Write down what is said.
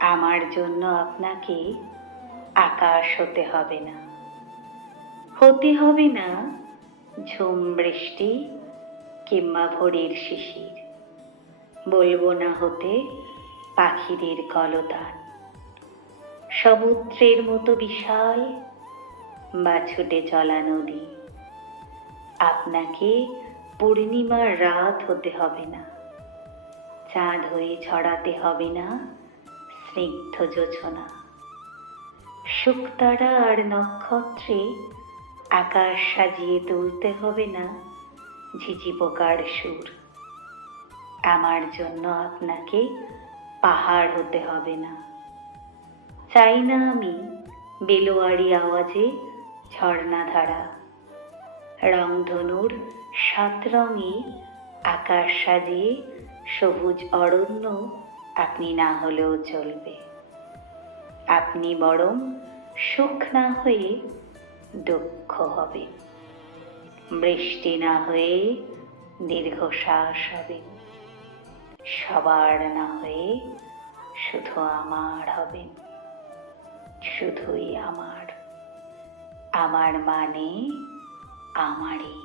আমার জন্য আপনাকে আকাশ হতে হবে না, হতে হবে না ঝুম বৃষ্টি কিংবা ভোরের শিশির, বলবো না হতে পাখিদের কলতান, সমুদ্রের মতো বিশাল বা ছুটে চলা নদী। আপনাকে পূর্ণিমার রাত হতে হবে না, চাঁদ হয়ে ছড়াতে হবে না স্নিগ্ধ জোছনা, শুকতারা আর নক্ষত্রে আকাশ সাজিয়ে তুলতে হবে না ঝিঝি পোকার সুর। আমার জন্য আপনাকে পাহাড় হতে হবে না, চাই না আমি বেলোয়ারি আওয়াজে ঝর্ণাধারা, রংধনুর 7 রঙে আকাশ সাজিয়ে সবুজ অরণ্য আপনি না হলেও চলবে। আপনি বরং সুখ না হয়ে দুঃখ হবে, বৃষ্টি না হয়ে দীর্ঘশ্বাস হবে, সবার না হয়ে শুধু আমার হবেন, শুধুই আমার। আমার মানে আমারই।